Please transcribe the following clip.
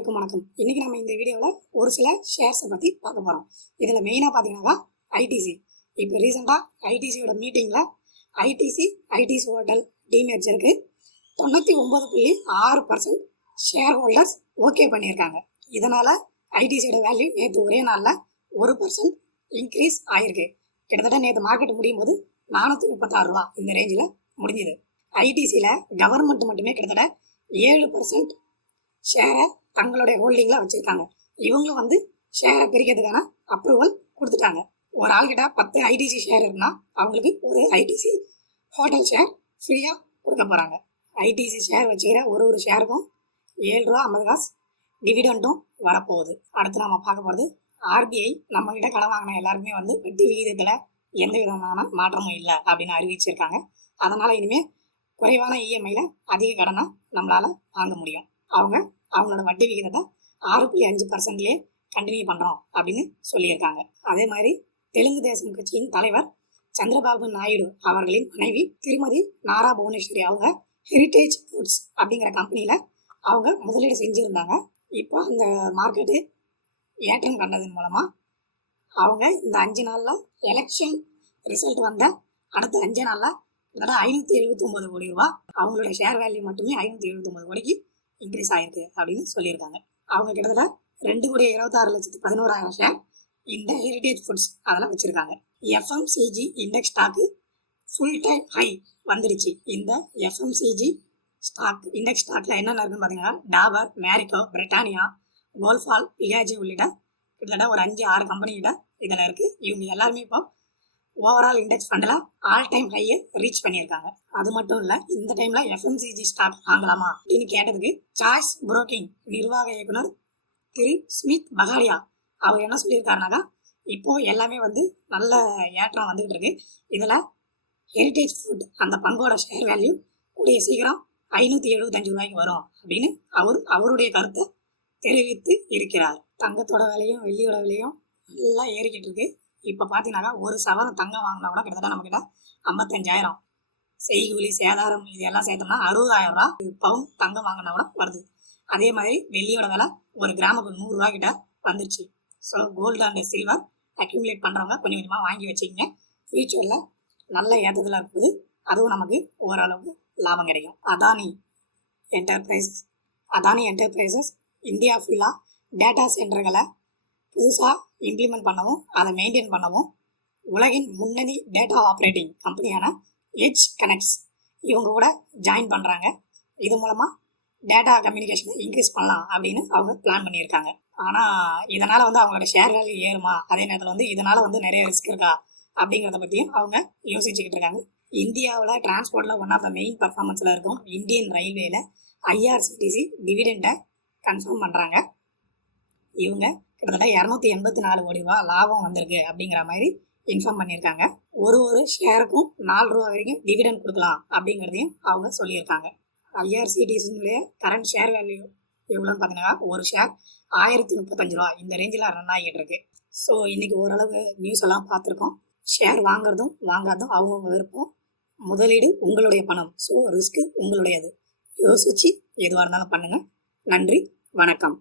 அனைவருக்கும் வணக்கம். இன்னைக்கு நம்ம இந்த வீடியோவில் ஒரு சில ஷேர்ஸை பற்றி பார்க்க போகிறோம். இதில் மெயினாக பார்த்தீங்கன்னா ஐடிசி. இப்போ ரீசெண்டாக ஐடிசியோட மீட்டிங்கில் ஐடிசி ஹோட்டல் டீமேர்ஜருக்கு 99.6% ஷேர் ஹோல்டர்ஸ் ஓகே பண்ணியிருக்காங்க. இதனால் ஐடிசியோட வேல்யூ நேற்று ஒரே நாளில் 1% இன்க்ரீஸ் ஆகிருக்கு. கிட்டத்தட்ட நேற்று மார்க்கெட் முடியும் போது 436 ரூபா இந்த ரேஞ்சில் முடிஞ்சுது. ஐடிசியில் கவர்மெண்ட் மட்டுமே கிட்டத்தட்ட 7% ஷேரை தங்களுடைய ஹோல்டிங்கில் வச்சுருக்காங்க. இவங்களும் ஷேரை பிரிக்கிறதுக்கான அப்ரூவல் கொடுத்துட்டாங்க. ஒரு ஆள்கிட்ட 10 ஐடிசி ஷேர் இருக்குன்னா அவங்களுக்கு ஒரு ஐடிசி ஹோட்டல் ஷேர் ஃப்ரீயாக கொடுக்க போகிறாங்க. ஐடிசி ஷேர் வச்சுக்கிற ஒரு ஷேருக்கும் 7 ரூபா 50 காசு டிவிடெண்டும் வரப்போகுது. அடுத்து நம்ம பார்க்க போகிறது ஆர்பிஐ நம்மகிட்ட கடன் வாங்கின எல்லாருக்குமே வட்டி விகிதத்தில் எந்த விதமான மாற்றமும் இல்லை அப்படின்னு அறிவிச்சிருக்காங்க. அதனால் இனிமேல் குறைவான இஎம்ஐயில் அதிக கடனை நம்மளால் வாங்க முடியும். அவங்களோட வட்டி விகிதத்தை 6.5%லேயே கண்டினியூ பண்ணுறோம் அப்படின்னு சொல்லியிருக்காங்க. அதே மாதிரி தெலுங்கு தேசம் கட்சியின் தலைவர் சந்திரபாபு நாயுடு அவர்களின் மனைவி திருமதி நாரா புவனேஸ்வரி அவங்க ஹெரிட்டேஜ் ஃபுட்ஸ் அப்படிங்கிற கம்பெனியில் அவங்க முதலீடு செஞ்சுருந்தாங்க. இப்போ அந்த மார்க்கெட்டு ஏற்றம் கண்டதன் மூலமாக அவங்க இந்த 5 நாளில் எலெக்ஷன் ரிசல்ட் வந்த அடுத்த 5 நாளில் கிட்டத்தட்ட 579 கோடி ரூபா அவங்களுடைய ஷேர் வேல்யூ மட்டுமே 579 கோடிக்கு இன்க்ரீஸ் ஆகிருக்கு அப்படின்னு சொல்லியிருக்காங்க. அவங்க கிட்டத்தட்ட 2,26,11,000 ஷேர் இந்த ஹெரிட்டேஜ் ஃபுட்ஸ் அதெல்லாம் வச்சுருக்காங்க. FMCG index stock full time high வந்துடுச்சு. இந்த எஃப்எம்சிஜி ஸ்டாக் இண்டெக்ஸ் ஸ்டாக்கில் என்னென்ன இருக்குன்னு பார்த்தீங்கன்னா டாபர், மேரிகோ, பிரிட்டானியா, கோல்ஃபால், பிகாஜி உள்ளிட்ட கிட்டத்தட்ட ஒரு 5-6 கம்பெனிகிட்ட இதில் இருக்குது. இவங்க எல்லாருமே இப்போ ஓவரால் இண்டெக்ஸ் ஃபண்டில் ஆல் டைம் ஹையை ரீச் பண்ணியிருக்காங்க. அது மட்டும் இல்லை, இந்த டைமில் எஃப்எம்சிஜி ஸ்டாக் வாங்கலாமா அப்படின்னு கேட்டதுக்கு சாய்ஸ் புரோக்கிங் நிர்வாக இயக்குனர் திரு ஸ்மித் பகாரியா அவர் என்ன சொல்லியிருக்காருனாக்கா, இப்போது எல்லாமே நல்ல ஏற்றம் வந்துகிட்டு இருக்கு. இதில் ஹெரிட்டேஜ் ஃபுட் அந்த பங்கோட ஷேர் வேல்யூ கூடிய சீக்கிரம் 575 ரூபாய்க்கு வரும் அப்படின்னு அவருடைய கருத்தை தெரிவித்து இருக்கிறார். தங்கத்தோட விலையும் வெள்ளியோட விலையும் நல்லா ஏறிக்கிட்டு இருக்கு. இப்போ பார்த்தீங்கன்னாக்கா ஒரு சவரன் தங்கம் வாங்கினா கூட கிட்டத்தட்ட நம்மக்கிட்ட 55,000 செய்கூலி சேதாரம் இது எல்லாம் சேர்த்தோம்னா 60,000 ரூபா பவுன் தங்கம் வாங்கினா கூட வருது. அதே மாதிரி வெள்ளியோட விலை ஒரு கிராமுக்கு 100 ரூபா கிட்ட வந்துருச்சு. So gold and silver accumulate பண்ணுறவங்க கொஞ்சம் கொஞ்சமாக வாங்கி வச்சுக்கிங்க. ஃபியூச்சரில் நல்ல ஏற்றத்தில் இருக்குது. அதுவும் நமக்கு ஓரளவுக்கு லாபம் கிடைக்கும். அதானி என்டர்பிரைசஸ் இந்தியா ஃபுல்லாக டேட்டா சென்டர்களை புதுசாக இம்ப்ளிமெண்ட் பண்ணவும் அதை மெயின்டைன் பண்ணவும் உலகின் முன்னணி டேட்டா ஆப்ரேட்டிங் கம்பெனியான எட்ஜ் கனெக்ட்ஸ் இவங்க கூட ஜாயின் பண்ணுறாங்க. இது மூலமாக டேட்டா கம்யூனிகேஷனை இன்க்ரீஸ் பண்ணலாம் அப்படின்னு அவங்க பிளான் பண்ணியிருக்காங்க. ஆனால் இதனால் அவங்களோட ஷேர் வேல்யூ ஏறுமா, அதே நேரத்தில் இதனால் நிறைய ரிஸ்க் இருக்கா அப்படிங்கிறத பற்றியும் அவங்க யோசிச்சுக்கிட்டு இருக்காங்க. இந்தியாவில் டிரான்ஸ்போர்ட்டில் ஒன் ஆஃப் த மெயின் பர்ஃபார்மன்ஸில் இருக்கும் இந்தியன் ரயில்வேயில் ஐஆர்சிடிசி டிவிடெண்டை கன்ஃபார்ம் பண்ணுறாங்க. இவங்க கிட்டத்தட்ட 284 கோடி ரூபா லாபம் வந்திருக்கு அப்படிங்கிற மாதிரி இன்ஃபார்ம் பண்ணியிருக்காங்க. ஒரு ஷேருக்கும் 4 ரூபா வரைக்கும் டிவிடெண்ட் கொடுக்கலாம் அப்படிங்கிறதையும் அவங்க சொல்லியிருக்காங்க. ஐஆர்சிடிசினுடைய கரண்ட் ஷேர் வேல்யூ எவ்வளோன்னு பார்த்தீங்கன்னா ஒரு ஷேர் 1035 ரூபா இந்த ரேஞ்சில் ரன் ஆகிட்டு இருக்கு. ஸோ இன்றைக்கி ஓரளவு நியூஸ் எல்லாம் பார்த்துருக்கோம். ஷேர் வாங்குறதும் வாங்காததும் அவங்கவுங்க விருப்பம். முதலீடு உங்களுடைய பணம். ஸோ ரிஸ்க்கு உங்களுடையது. யோசித்து எதுவாக இருந்தாலும் பண்ணுங்கள். நன்றி, வணக்கம்.